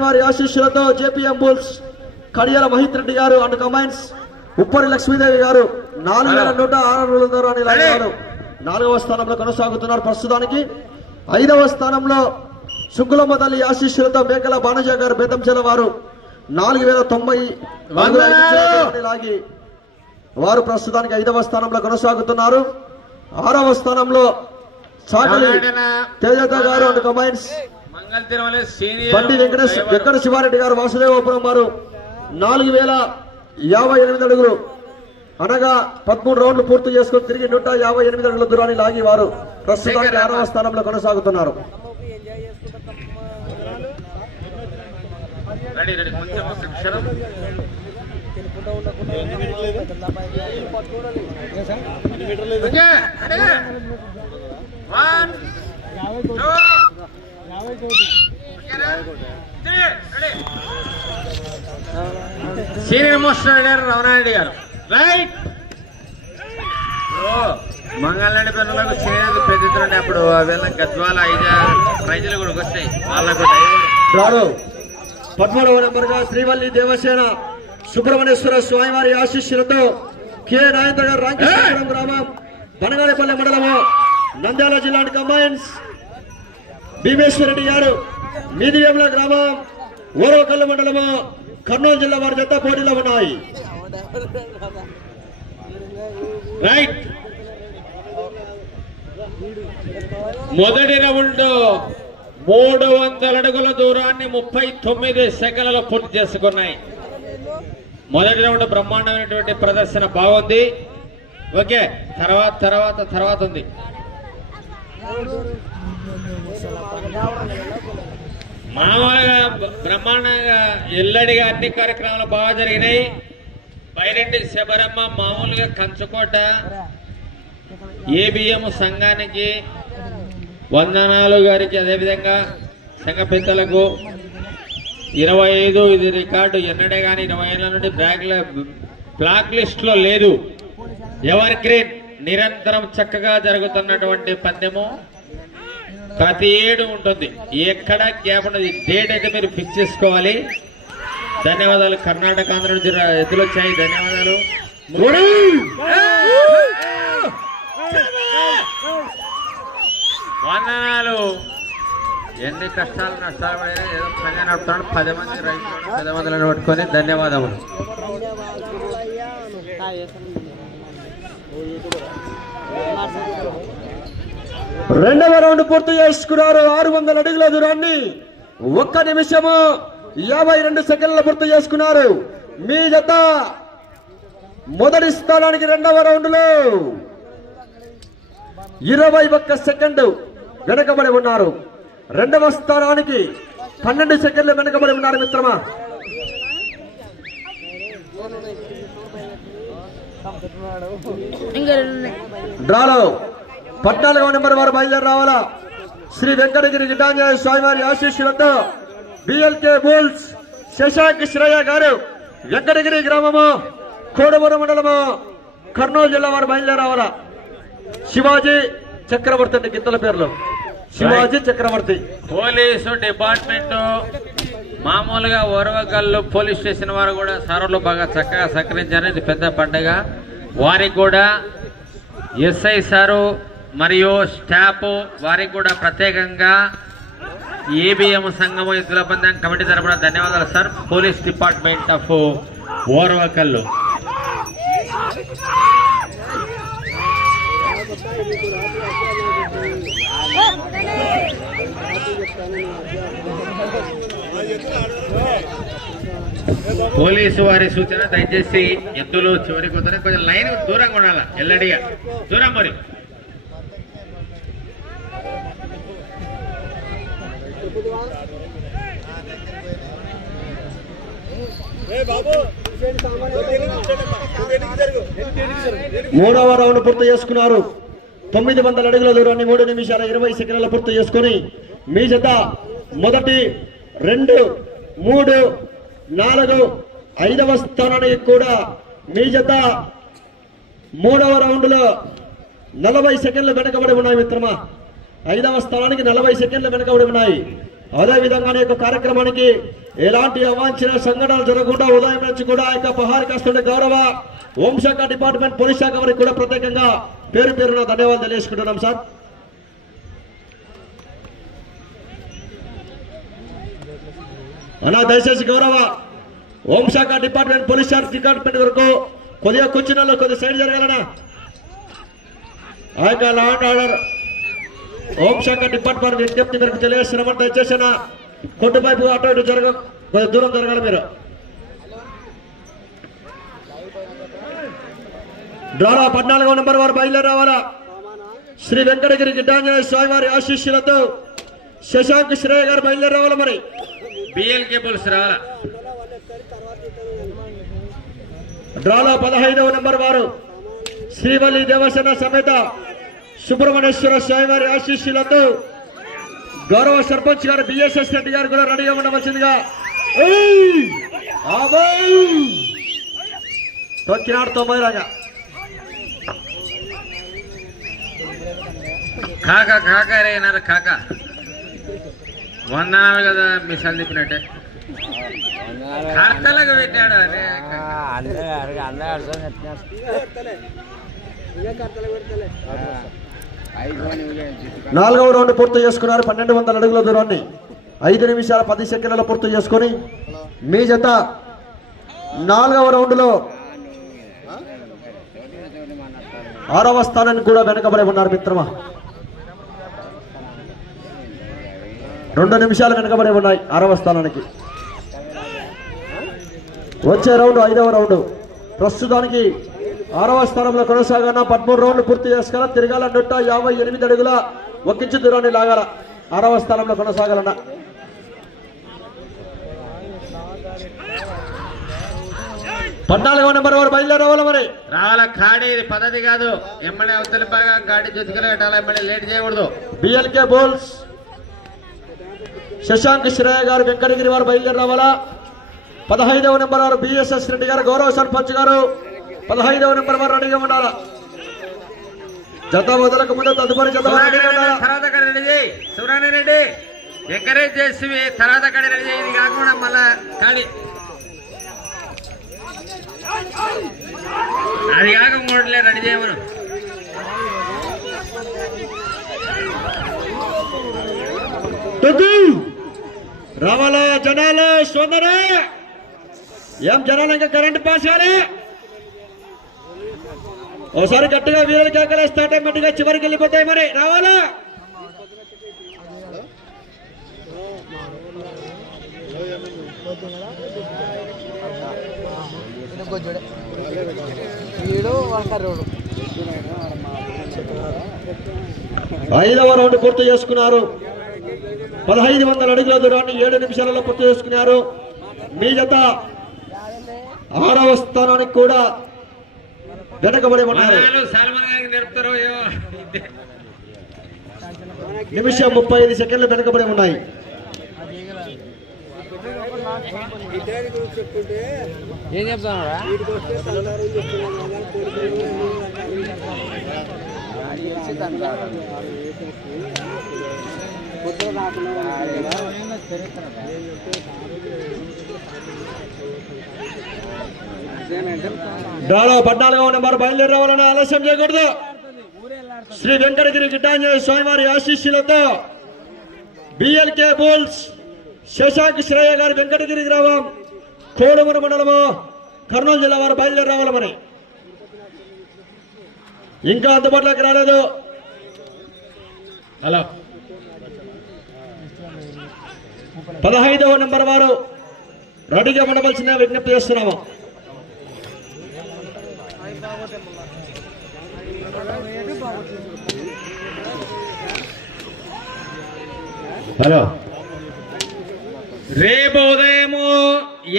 స్వామివారి ఆశీస్సులతో JPM bulls Kadiyala Mahith Reddy garu and Cummins Uppari Lakshmidevi గారు నాలుగు వేల నూట ఆరు లాగారు నాలుగవ స్థానంలో కొనసాగుతున్నారు ప్రస్తుతానికి. ఐదవ స్థానంలో శుక్లమ్మ తల్లి ఆశీస్సులతో మేకల బాణజ గారు బేతంచెల వారు నాలుగు వేల తొంభై లాగి వారు ప్రస్తుతానికి ఐదవ స్థానంలో కొనసాగుతున్నారు. ఆరవ స్థానంలో చాకలి తేజత గారు అండ్ కమైన్స్ బండి వెంకటేష్ వెంకట శివారెడ్డి గారు వాసుదేవపురం వారు నాలుగు వేల యాభై ఎనిమిది అడుగులు. అనగా పదమూడు రౌండ్లు పూర్తి చేసుకుని తిరిగి నూట యాభై ఎనిమిది అడుగుల దూరాన్ని లాగి వారు ప్రస్తుతానికి ఆరవ స్థానంలో కొనసాగుతున్నారు. One senior most leader Ramanareddy garu. Right. Mangalanadu పిల్లలకు సీనియర్ పెద్దలండి అప్పుడు వీళ్ళ గద్వాల ఐదు ప్రైజులు కూడా వస్తాయి వాళ్ళకు డ్రైవర్ పద్మూడవ నెంబర్గా శ్రీవల్లి దేవసేన సుబ్రహ్మణ్యేశ్వర స్వామివారి ఆశీస్సులతో కె. నాయంత గారు రాంకేశ్వరం గ్రామం బనగానేపల్లి మండలము నంద్యాల జిల్లా కంబైన్స్ భీమేశ్వరరెడ్డి గారు మీదియంల గ్రామం ఓరవకల్లు మండలము కర్నూలు జిల్లా వారి జత పోటీలో ఉన్నాయి. రైట్. మొదటి రౌండ్ మూడు వందల అడుగుల దూరాన్ని ముప్పై తొమ్మిది సెకండ్లలో పూర్తి చేసుకున్నాయి. మొదటి రౌండ్ బ్రహ్మాండమైనటువంటి ప్రదర్శన బాగుంది. ఓకే తర్వాత తర్వాత తర్వాత ఉంది. మామూలుగా బ్రహ్మాండంగా ఎల్లడిగా అన్ని కార్యక్రమాలు బాగా జరిగినాయి. బైరెడ్డి శబరమ్మ మామూలుగా కంచుకోట ఏబిఎం సంఘానికి వందనాలు గారికి అదేవిధంగా సంఘ పెద్దలకు ఇరవై ఐదు ఇది రికార్డు ఎన్నడే కానీ ఇరవై ఏళ్ళ నుండి బ్లాక్ బ్లాక్ లిస్ట్లో లేదు. ఎవర్ గ్రీన్ నిరంతరం చక్కగా జరుగుతున్నటువంటి పందెము. ప్రతి ఏడు ఉంటుంది. ఎక్కడ గ్యాప్ ఉండదు. డేట్ అయితే మీరు ఫిక్స్ చేసుకోవాలి. ధన్యవాదాలు. కర్ణాటక ఆంధ్ర నుంచి రా- ఎద్దులు వచ్చాయి. ధన్యవాదాలు. వందనాలు. ఎన్ని కష్టాలు నష్టాలు ఏదో పని నడుపుతున్నాడు పది మంది రైతులను పది మందిని పట్టుకొని ధన్యవాదములు. రెండవ రౌండ్ పూర్తి చేసుకున్నారు. ఆరు వందల అడుగుల దూరాన్ని ఒక్క నిమిషము యాభై రెండు సెకండ్ల పూర్తి చేసుకున్నారు. మీ జత మొదటి స్థానానికి రెండవ రౌండ్లో ఇరవై ఒక్క సెకండ్ వెనకబడి ఉన్నారు. రెండవ స్థానానికి పన్నెండు సెకండ్లు వెనకబడి ఉన్నారు మిత్రమా. డ్రాలో పద్నాలుగవ నెంబర్ వారు బయలుదేరి రావాలా? శ్రీ వెంకటగిరి గిటాంజనేయ స్వామివారి ఆశీస్సులతో బిఎల్కే బుల్స్ శశాంక్ శ్రేయ గారు వెంకటగిరి గ్రామము కోడమూరు మండలము కర్నూలు జిల్లా వారు బయలుదేరి రావాలా? శివాజీ చక్రవర్తి అండి గిత్తల పేర్లు. శివాజీ చక్రవర్తి. పోలీసు డిపార్ట్మెంట్ మామూలుగా ఓరవగల్లు పోలీస్ స్టేషన్ వారు కూడా సార్లు బాగా చక్కగా సహకరించారు. ఇది పెద్ద పండుగ. వారికి కూడా ఎస్ఐ సారు మరియు స్టాఫ్ వారికి కూడా ప్రత్యేకంగా ఏబిఎం సంఘము ఎద్దుల పందెం కమిటీ తరపున ధన్యవాదాలు sir. Police department of Orvakal. Police వారి సూచన దయచేసి ఎద్దులు చివరికి వద్దనే కొంచెం లైన్ దూరంగా ఉండాలి? ఎల్లడిగా. దూరం మరి. మూడవ రౌండ్ పూర్తి చేసుకున్నారు. తొమ్మిది వందల అడుగుల దూరాన్ని మూడు నిమిషాల ఇరవై సెకండ్ల పూర్తి చేసుకుని మీ జత మొదటి రెండు మూడు నాలుగు ఐదవ స్థానానికి కూడా మీ జత మూడవ రౌండ్లో నలభై సెకండ్లు వెనకబడి ఉన్నాయి మిత్రమా. ఐదవ స్థానానికి నలభై సెకండ్లు వెనకబడి ఉన్నాయి. అదే విధంగా యొక్క కార్యక్రమానికి ఎలాంటి అవాంఛనీయ సంఘటనలు జరగకుండా ఉదయం నుంచి కూడా యొక్క పహారి కాస్తుండే గౌరవ హోంశాఖ డిపార్ట్మెంట్ పోలీస్ శాఖ వారికి కూడా ప్రత్యేకంగా పేరు పేరున ధన్యవాదాలు తెలియజేసుకుంటున్నాం సార్. అన్నా దయచేసి గౌరవ హోంశాఖ డిపార్ట్మెంట్ పోలీస్ శాఖ డిపార్ట్మెంట్ వరకు కొద్దిగా కూర్చున్న కొద్దిగా సైడ్ జరగాలనా ఆ యొక్క లా అండ్ ఆర్డర్ హోంశాఖ డిపార్ట్మెంట్ విజ్ఞప్తి మేరకు తెలియజేస్తున్నామని దయచేసి కొట్టు వైపు అటు ఇటు జరగ దూరం జరగాలి మీరు. డ్రారా పద్నాలుగో నెంబర్ వారు బయలుదేరి రావాలా? శ్రీ వెంకటగిరి గిడ్డాంజనేయ స్వామి వారి ఆశీస్సులతో శశాంక్ శ్రేయ గారు బయలుదేరి రావాలి మరి? బిఎల్ కేబుల్స్ రావాలా? డ్రాలో పదహైదవ నెంబర్ వారు శ్రీవల్లి దేవసేన సమేత సుబ్రహ్మణ్యేశ్వర స్వామి వారి ఆశీస్సులతో గౌరవ సర్పంచ్ గారు బిఎస్ఎస్ రెడ్డి గారు కూడా రెడీగా ఉండవలసిందిగా ఏయ్! ఆబోయ్! తొక్కినాడు తొంభై రాగా కాక కాక రేనారు కాక. వందనాలు కదా మిసాలు తిప్పినట్టే. కర్తలకు పెట్టాడు? అదే అందరూ అందరూ అడుగుతారు నాలుగవ రౌండ్ పూర్తి చేసుకున్నారు పన్నెండు వందల అడుగుల దూరాన్ని. ఐదు నిమిషాల పది సెకండ్లలో పూర్తి చేసుకొని మీ జత నాలుగవ రౌండ్లో ఆరవ స్థానానికి కూడా వెనకబడి ఉన్నారు మిత్రమా. రెండు నిమిషాలు వెనకబడి ఉన్నాయి ఆరవ స్థానానికి. వచ్చే రౌండ్ ఐదవ రౌండ్. ప్రస్తుతానికి ఆరవ స్థానంలో కొనసాగన పదమూడు రౌండ్లు పూర్తి చేసుకోవాల తిరగాల నూట యాభై ఎనిమిది అడుగుల ఒక్కించు దూరాన్ని లాగాల ఆరవ స్థానంలో కొనసాగాలన్న. పద్నాలుగవ నెంబర్ వారు బయలుదేరవాలి మరి. రావాల కాడి పద్ధతి కాదు. ఎమ్మెల్యే అవతలి బాగా గాడి జొత్తుకలు కట్టాలి ఎమ్మెల్యే లేట్ చేయకూడదు. బిఎల్కే బోల్స్ శశాంక్ శ్రేయ గారు వెంకటగిరి వారు బయలుదేరి రావాలా పదహైదవ నెంబర్ వారు బిఎస్ఎస్ రెడ్డి గారు గౌరవ సర్పంచ్ గారు. పదహైదవ నెంబర్ వారు రెడీగా ఉండాలా? జత వదలకు ముందు తదుపరి జత రెడ్డి ఎంకరేజ్ చేసి తర్వాత కడ రెడీ ఇది కాకుండా మళ్ళా ఖాళీ. అది కాక మూడలే రెడీ చేయమను. రావాలా జనాలు సోదరా ఏం జనాలు ఇంకా కరెంట్ పాస్ కాలే? ఒకసారి గట్టిగా వీరలు కేకలేస్తే ఆటోమేటిక్గా చివరికి వెళ్ళిపోతాయి మరి. రావాలా? రోడ్డు ఐదవ రౌండ్ పూర్తి చేసుకున్నారు. పదహైదు వందల అడుగుల దూరాన్ని ఏడు నిమిషాలలో పూర్తి చేసుకున్నారు. మీ జత ఆరవ స్థానానికి కూడా వెనకబడి ఉన్నారు నిమిషం ముప్పై ఐదు సెకండ్లు వెనకబడి ఉన్నాయి. ఏం చెప్తున్నారా డాలో పద్నాలుగవ నెంబర్ బయలుదేరి రావాలని ఆలస్యం చేయకూడదు. శ్రీ వెంకటగిరి గిట్టాంజలి స్వామివారి ఆశీస్సులతో బిఎల్కే బుల్స్ శశాంక్ శ్రేయ గారి వెంకటగిరి గ్రామం కోడుమూరు మండలము కర్నూలు జిల్లా వారు బయలుదేరి రావాలి మరి. ఇంకా అందుబాటులోకి రాలేదు. హలో. పదహైదవ నెంబర్ వారు రెడీగా ఉండవలసిన విజ్ఞప్తి చేస్తున్నాము. హలో. రేపు ఉదయము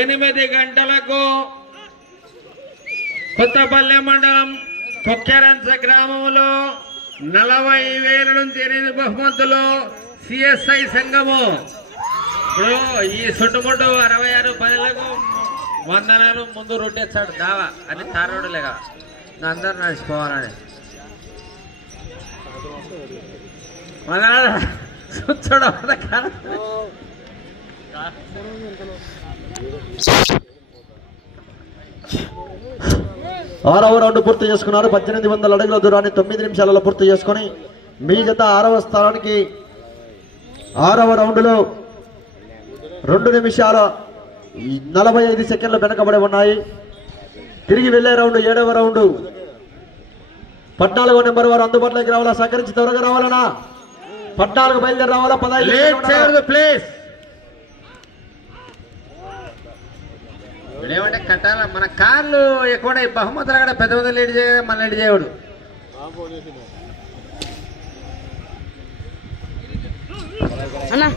ఎనిమిది గంటలకు కొత్తపల్లె మండలం కొక్కెరంచ గ్రామంలో నలభై వేల నుంచి ఎనిమిది బహుమతులు సిఎస్ఐ సంఘము. ఇప్పుడు ఈ చుట్టుముట్టు అరవై ఆరు పదిలకు వందనాలు ముందు రొట్టేస్తాడు దావా అని తారోడులే కదా. అందరూ నడిచిపోవాలని. వందనాలు. చూస్తాడు ఆరవ రౌండ్ పూర్తి చేసుకున్నారు. పద్దెనిమిది వందల అడుగుల దూరాన్ని తొమ్మిది నిమిషాలలో పూర్తి చేసుకొని మీ జత ఆరవ స్థానానికి ఆరవ రౌండ్లో రెండు నిమిషాల నలభై ఐదు సెకండ్లు వెనకబడి ఉన్నాయి. తిరిగి వెళ్ళే రౌండ్ ఏడవ రౌండ్. పద్నాలుగో నెంబర్ వారు అందుబాటులోకి రావాలా? సహకరించి త్వరగా రావాలనా? పద్నాలుగు బయలుదేరి రావాలా? పదహైదు లేట్ ఏమంటే కట్టాల మన కార్లు ఎక్కువ బహుమతులు కూడా పెద్ద పెద్ద లేట్ చేయ మన లేట్ చేయడు. అన్నా.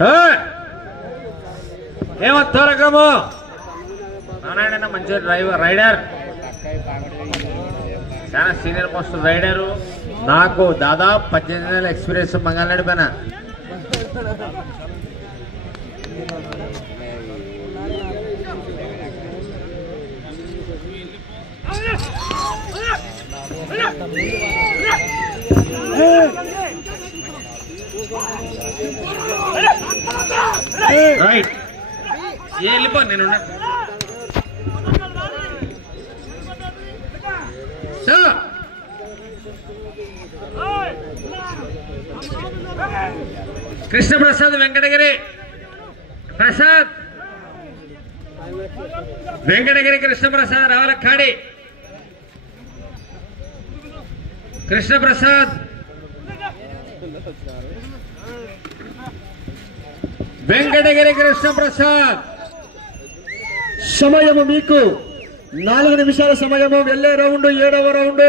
ఏమో త్వరగము నారాయణ మంచి డ్రైవర్ రైడర్ చాలా సీనియర్ మోస్ట్ రైడరు నాకు దాదాపు పద్దెనిమిది నెలల ఎక్స్పీరియన్స్ మంగళ పైన రైట్ ఏ వెళ్ళిపో నేను కృష్ణప్రసాద్ వెంకటగిరి. ప్రసాద్. వెంకటగిరి కృష్ణప్రసాద్ రావాల కృష్ణప్రసాద్. వెంకటగిరి కృష్ణప్రసాద్. సమయము మీకు నాలుగు నిమిషాల సమయము వెళ్ళే రౌండ్ ఏడవ రౌండ్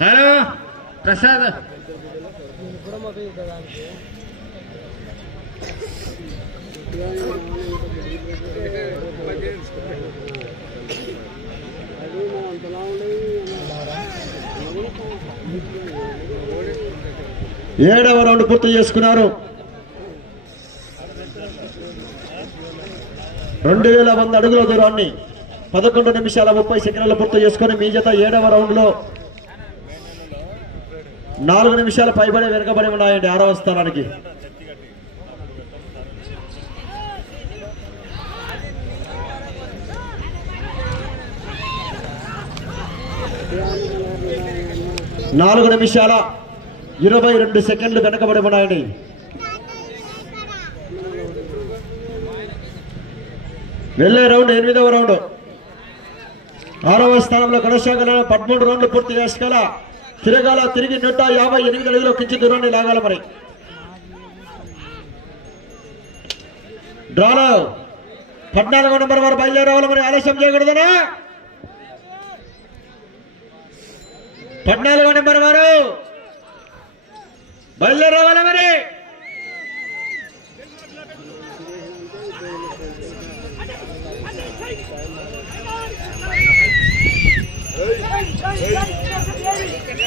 హలో ప్రసాద్ ఏడవ రౌండ్ పూర్తి చేసుకున్నారు. రెండు వేల వంద అడుగుల దూరాన్ని పదకొండు నిమిషాల ముప్పై సెకండ్లు పూర్తి చేసుకుని మీ జత ఏడవ రౌండ్లో నాలుగు నిమిషాల పైబడి వెనుకబడి ఉన్నాయండి ఆరవ స్థానానికి. నాలుగు నిమిషాల ఇరవై రెండు సెకండ్లు వెనకబడి ఉన్నాయని వెళ్ళే రౌండ్ ఎనిమిదవ రౌండ్. ఆరవ స్థానంలో కొనసాగల పదమూడు రౌండ్లు పూర్తి చేసుకోగల తిరగాల తిరిగి నూట యాభై ఎనిమిది అడుగులు కించి దూరాన్ని లాగాల మరి. డ్రాలో పద్నాలుగో నెంబర్ వారు బయలుదేరవాలి మరి. ఆలస్యం చేయకూడదనా? పద్నాలుగో నెంబర్ వారు. బయలుదేరావాలి మరి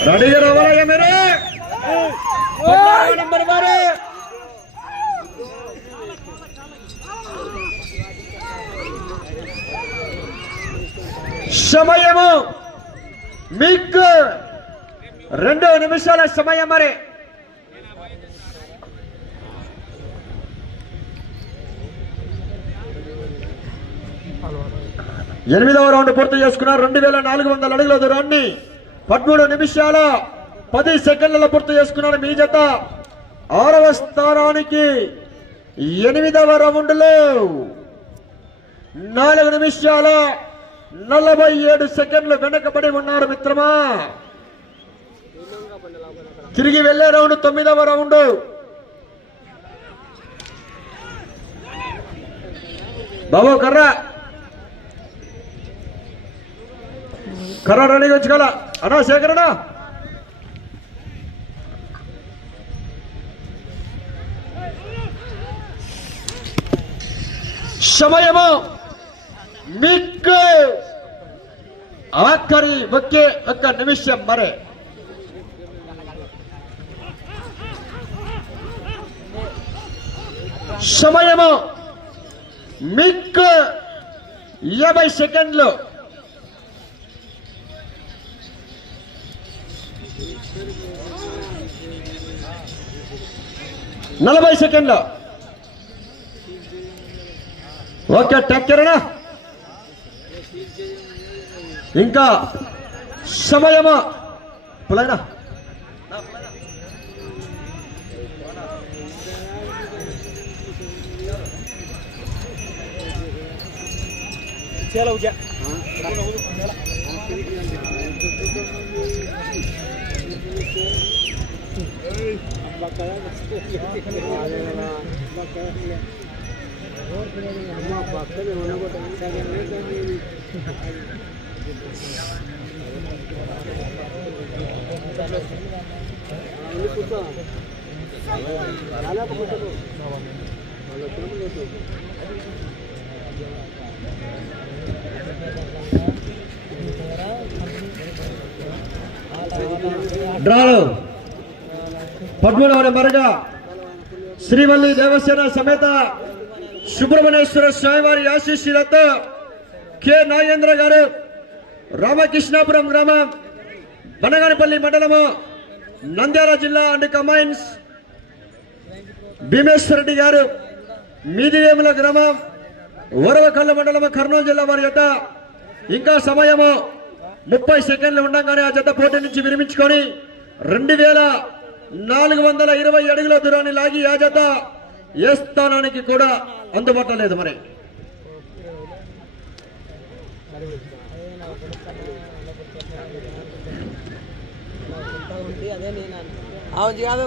రెడీ రావాలయ్యా మీరు. పద్నాలుగో నెంబర్ వారు. సమయము మీకు రెండు నిమిషాల సమయం మరి. ఎనిమిదవ రౌండ్ పూర్తి చేసుకున్నారు. రెండు వేల నాలుగు వందల అడుగుల దూరాన్ని పదమూడు నిమిషాల పది సెకండ్లలో పూర్తి చేసుకున్నారు మీ జత. ఆరవ స్థానానికి ఎనిమిదవ రౌండ్లో నాలుగు నిమిషాల నలభై ఏడు సెకండ్లు వెనకబడి ఉన్నారు మిత్రమా. తిరిగి వెళ్ళే రౌండ్ తొమ్మిదవ రౌండ్. బాబు కర్ర. కర్ర రెడీగా ఉంచుకోవాలా? అన్నా శేఖరణ సమయము మీకు ఆఖరి ఒకే ఒక్క నిమిషం మరే. సమయము మీకు యాభై సెకండ్లు. నలభై సెకండ్లు. ఓకే టక్కరనా ఇంకా సమయము. పులైనా. saya aja. Anak aku డ్రాలు. పద్మూడవ నెంబర్గా శ్రీవల్లి దేవసేన సమేత సుబ్రహ్మణ్యేశ్వర స్వామివారి ఆశీస్సులతో కె. నాగేంద్ర గారు రామకృష్ణాపురం గ్రామం బనగానపల్లి మండలము నంద్యాల జిల్లా అండ్ కమైన్స్ భీమేశ్వర రెడ్డి గారు మీదివేముల గ్రామం ఓరవకల్లు మండలం కర్నూలు జిల్లా వారి జత. ఇంకా సమయము ముప్పై సెకండ్లు ఉండగానే ఆ జత పోటీ నుంచి విరమించుకొని రెండు వేల నాలుగు వందల ఇరవై అడుగుల దూరాన్ని లాగి ఆ జత ఏ స్థానానికి కూడా అందుబాటులో లేదు మరి. ఆవు కాదు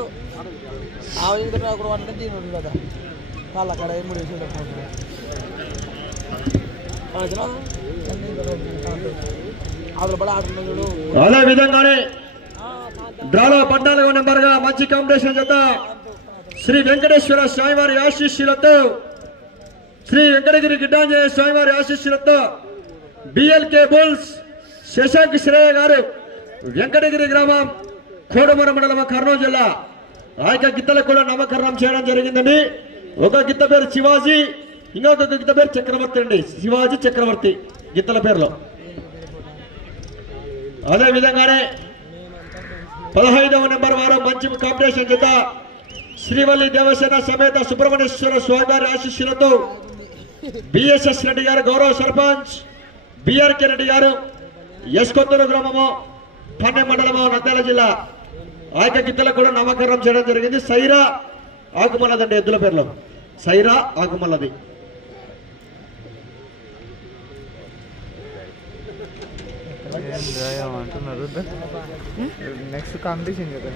ఆవు వంట తినడు కదా. వాళ్ళ అక్కడ ఏం చేసి అదే విధంగానే డ్రాలో పద్నాలుగో నెంబర్గా మంచి కాంపిటీషన్ చేత శ్రీ వెంకటేశ్వర స్వామివారి ఆశీస్సులతో శ్రీ వెంకటగిరి గిడ్డాంజనేయ స్వామివారి ఆశీస్సులతో బిఎల్కే బుల్స్ శశాంక్ శ్రేయ గారు వెంకటగిరి గ్రామం కోడమర మండలం కర్నూలు జిల్లా. ఆ యొక్క గిత్తలకు కూడా నామకరణం చేయడం జరిగిందండి. ఒక గిత్త పేరు శివాజీ. ఇంకొక గిత్త పేరు చక్రవర్తి అండి. శివాజీ చక్రవర్తి గిత్తల పేర్లో. అదే విధంగానే పదహైదవ నెంబర్ వారు మంచి కాంపిటీషన్ చేత శ్రీవల్లి దేవసేన సమేత సుబ్రహ్మణ్యేశ్వర స్వామి వారి ఆశీస్సులతో బిఎస్ఎస్ రెడ్డి గారు గౌరవ సర్పంచ్ బిఆర్కే రెడ్డి గారు ఎస్కొత్తూరు గ్రామము పన్నె మండలము నంద్యాల జిల్లా ఆ యొక్క గిత్తలకు కూడా నామకరణం చేయడం జరిగింది. సైరా ఆకుమల్లదండి ఎద్దుల పేర్లో. సైరా ఆకుమల్లది. అంటున్నారు నెక్స్ట్ కాంపిటీషన్ కదా